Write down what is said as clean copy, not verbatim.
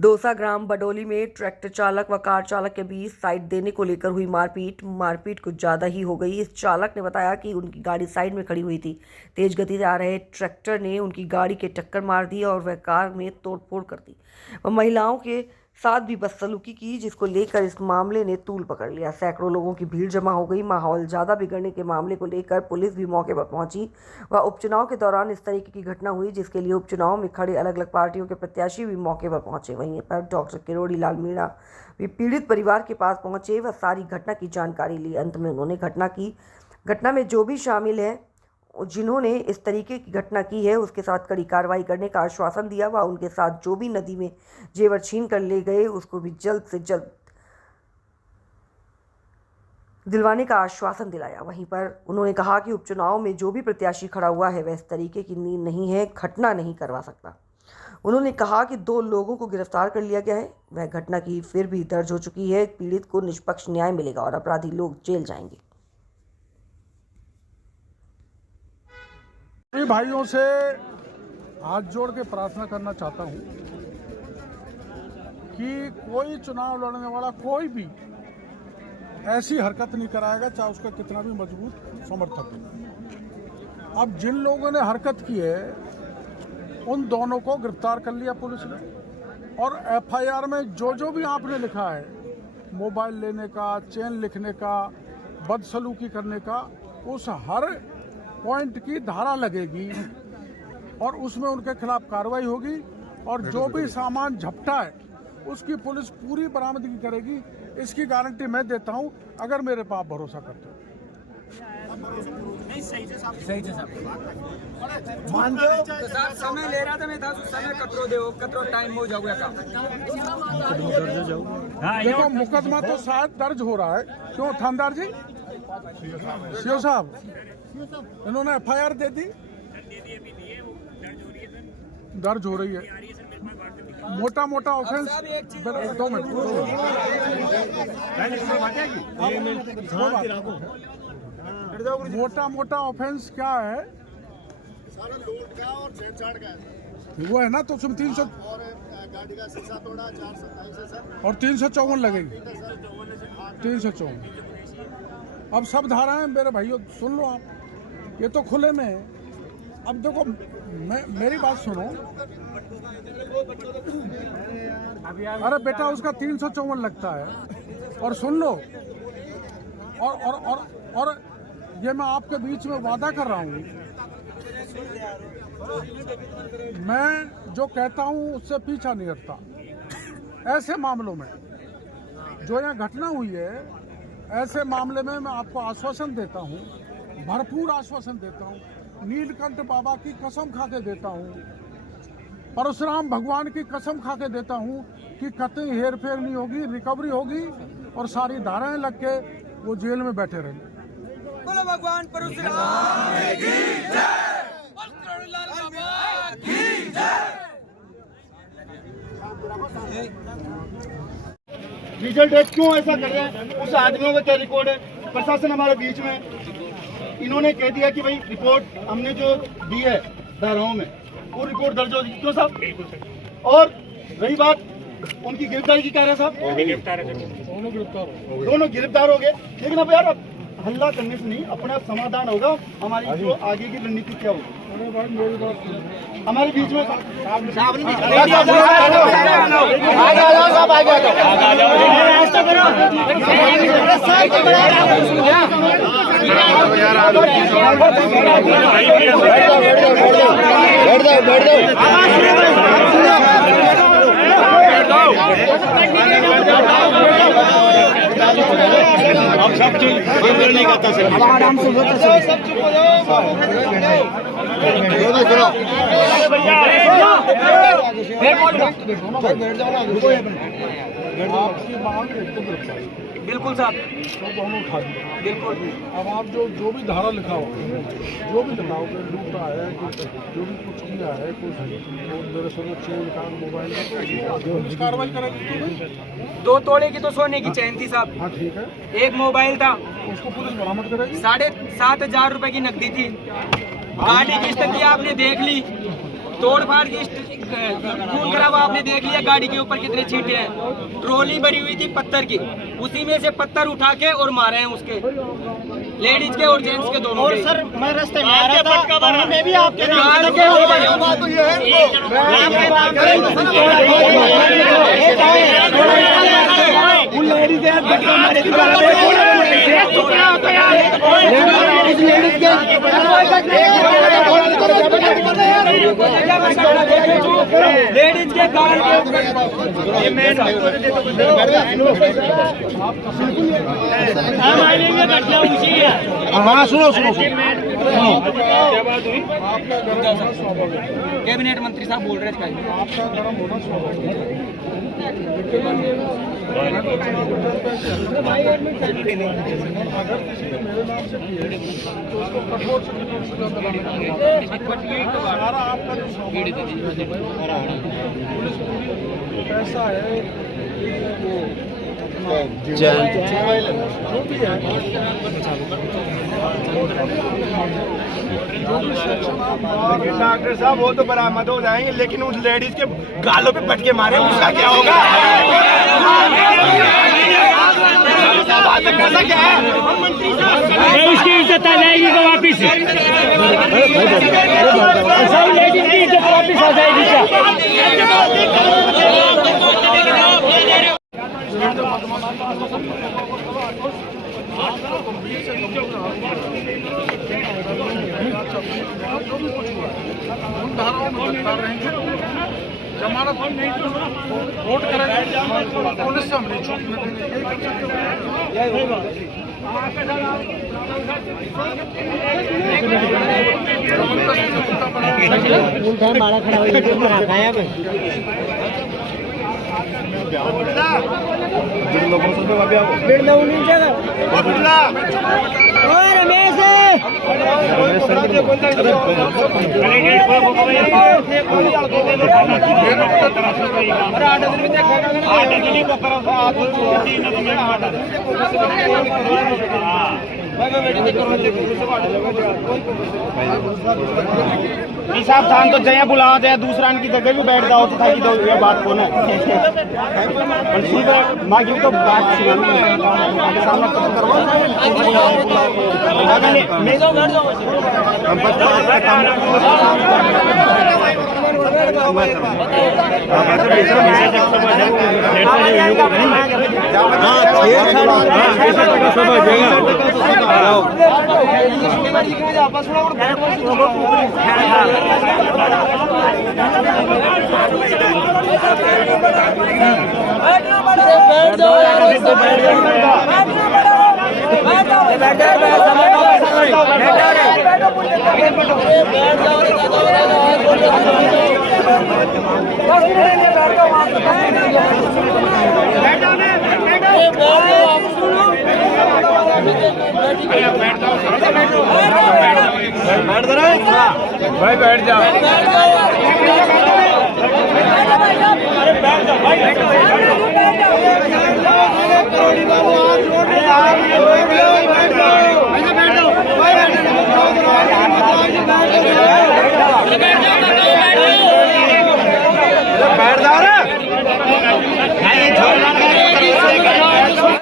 दौसा ग्राम बडोली में ट्रैक्टर चालक व कार चालक के बीच साइड देने को लेकर हुई मारपीट कुछ ज़्यादा ही हो गई। इस चालक ने बताया कि उनकी गाड़ी साइड में खड़ी हुई थी। तेज गति से आ रहे ट्रैक्टर ने उनकी गाड़ी के टक्कर मार दी और वह कार में तोड़फोड़ कर दी। वह महिलाओं के साथ भी बदसलूकी की, जिसको लेकर इस मामले ने तूल पकड़ लिया। सैकड़ों लोगों की भीड़ जमा हो गई। माहौल ज़्यादा बिगड़ने के मामले को लेकर पुलिस भी मौके पर पहुंची। वह उपचुनाव के दौरान इस तरीके की घटना हुई, जिसके लिए उपचुनाव में खड़े अलग अलग पार्टियों के प्रत्याशी भी मौके पर पहुंचे। वहीं पर डॉक्टर किरोड़ी लाल मीणा भी पीड़ित परिवार के पास पहुंचे। वह सारी घटना की जानकारी ली। अंत में उन्होंने घटना में जो भी शामिल है, जिन्होंने इस तरीके की घटना की है, उसके साथ कड़ी कार्रवाई करने का आश्वासन दिया। व उनके साथ जो भी नदी में जेवर छीन कर ले गए, उसको भी जल्द से जल्द दिलवाने का आश्वासन दिलाया। वहीं पर उन्होंने कहा कि उपचुनाव में जो भी प्रत्याशी खड़ा हुआ है, वह इस तरीके की नींद नहीं है, घटना नहीं करवा सकता। उन्होंने कहा कि 2 लोगों को गिरफ्तार कर लिया गया है। वह घटना की फिर भी दर्ज हो चुकी है। पीड़ित को निष्पक्ष न्याय मिलेगा और अपराधी लोग जेल जाएंगे। सभी भाइयों से हाथ जोड़ के प्रार्थना करना चाहता हूं कि कोई चुनाव लड़ने वाला कोई भी ऐसी हरकत नहीं कराएगा, चाहे उसका कितना भी मजबूत समर्थक हो। अब जिन लोगों ने हरकत की है, उन दोनों को गिरफ्तार कर लिया पुलिस ने, और एफआईआर में जो भी आपने लिखा है, मोबाइल लेने का, चेन लिखने का, बदसलूकी करने का, उस हर पॉइंट की धारा लगेगी और उसमें उनके खिलाफ कार्रवाई होगी। और जो भी सामान झपटा है, उसकी पुलिस पूरी बरामदगी करेगी। इसकी गारंटी मैं देता हूं, अगर मेरे पास भरोसा करते हो। सही से मान दो तो साहब समय ले रहा था, मैं था उस समय कतरो टाइम हो जाऊंगा का। देखो, मुकदमा तो शायद दर्ज हो रहा है। क्यों थानेदार जी, सीओ साहब, इन्होंने एफआईआर दे दी, दर्ज हो रही है। मोटा ऑफेंस, 2 मिनट, मोटा ऑफेंस क्या है? सारा लूट का और छेड़छाड़ का है। वो है ना, तो उसमें 300 और गाड़ी का शीशा तोड़ा, 427 है सर, और 354 लगेगी। 354। अब सब धाराएं मेरे भाइयों सुन लो आप, ये तो खुले में है। अब देखो, मेरी बात सुनो। अरे बेटा, उसका 354 लगता है। और सुन लो, और ये मैं आपके बीच में वादा कर रहा हूँ, मैं जो कहता हूँ उससे पीछा नहीं हटता। ऐसे मामलों में जो यहाँ घटना हुई है, ऐसे मामले में मैं आपको आश्वासन देता हूँ, भरपूर आश्वासन देता हूँ। नीलकंठ बाबा की कसम खा के देता हूँ, परशुराम भगवान की कसम खा के देता हूँ कि कतई हेर फेर नहीं होगी, रिकवरी होगी और सारी धाराएं लग के वो जेल में बैठे रहेंगे। बोलो भगवान परशुराम की जय, लाल बाबा की जय। डीजल टैक्स क्यों ऐसा कर रहे हैं? उस आदमियों का क्या रिकॉर्ड है? प्रशासन हमारे बीच में, इन्होंने कह दिया कि भाई रिपोर्ट हमने जो दी है धाराओं में, वो रिपोर्ट दर्ज होगी। क्यों साहब? और रही बात उनकी गिरफ्तारी की, कह रहे साहब दोनों गिरफ्तार हो गए। लेकिन अब यार, हल्ला करने से नहीं, अपना समाधान होगा। हमारी जो आगे की रणनीति क्या होगी? हमारे बीच में अब सब चीज नहीं करता सर, आराम से सब चुप हो जाओ। बिल्कुल साहब, दोनों उठा दिए। बिल्कुल। अब आप जो भी धारा लिखा हो, जो भी लिखा हो, लूटा है, जो भी कुछ किया है, कुछ मेरे से चेन का, मोबाइल का, जो कार्रवाई करेगी। 2 तोड़े की तो सोने की चैन थी साहब। हाँ ठीक है, 1 मोबाइल था, उसको पुलिस बरामद करेगी। 7,500 रुपए की नकदी थी। गाड़ी की स्थिति आपने देख ली, तोड़ फाड़ की खून खराब आपने देख लिया, गाड़ी के ऊपर कितने छींटे हैं। ट्रॉली भरी हुई थी पत्थर की, उसी में से पत्थर उठा के और मारे हैं उसके, लेडीज के और जेंट्स के दोनों। और सर मैं रास्ते में आ रहा था, मैं भी आपके लेडीज के हाँ सुनो सुनो कैबिनेट मंत्री साहब बोल रहे थे आपका गरम होना अगर किसी ने मेरे नाम से किए तो उसको कठोर से कठोर सजा दिलाना सारा आपका जो पुलिस पैसा है वो जो भी है डॉक्टर साहब वो तो बरामद हो जाएंगे, लेकिन उस लेडीज के गालों पे पटके मारे उसका क्या होगा? कैसा क्या है? मंत्री साहब उसकी इज्जत आ जाएगी तो वापिस सब लेडीज की इज्जत वापिस आ जाएगी जो भी कुछ हुआ उन धाराओं में गिरफ्तार रहेंगे, जमानत वोट करेंगे, पुलिस से हम नहीं छूटने साहब थान तो जया बुला दे, दूसरा इनकी जगह भी बैठ जाओ था कि ये बात को ना मांगी तो बात भाई बैठ जाओ। अरे बैठ जाओ भाई,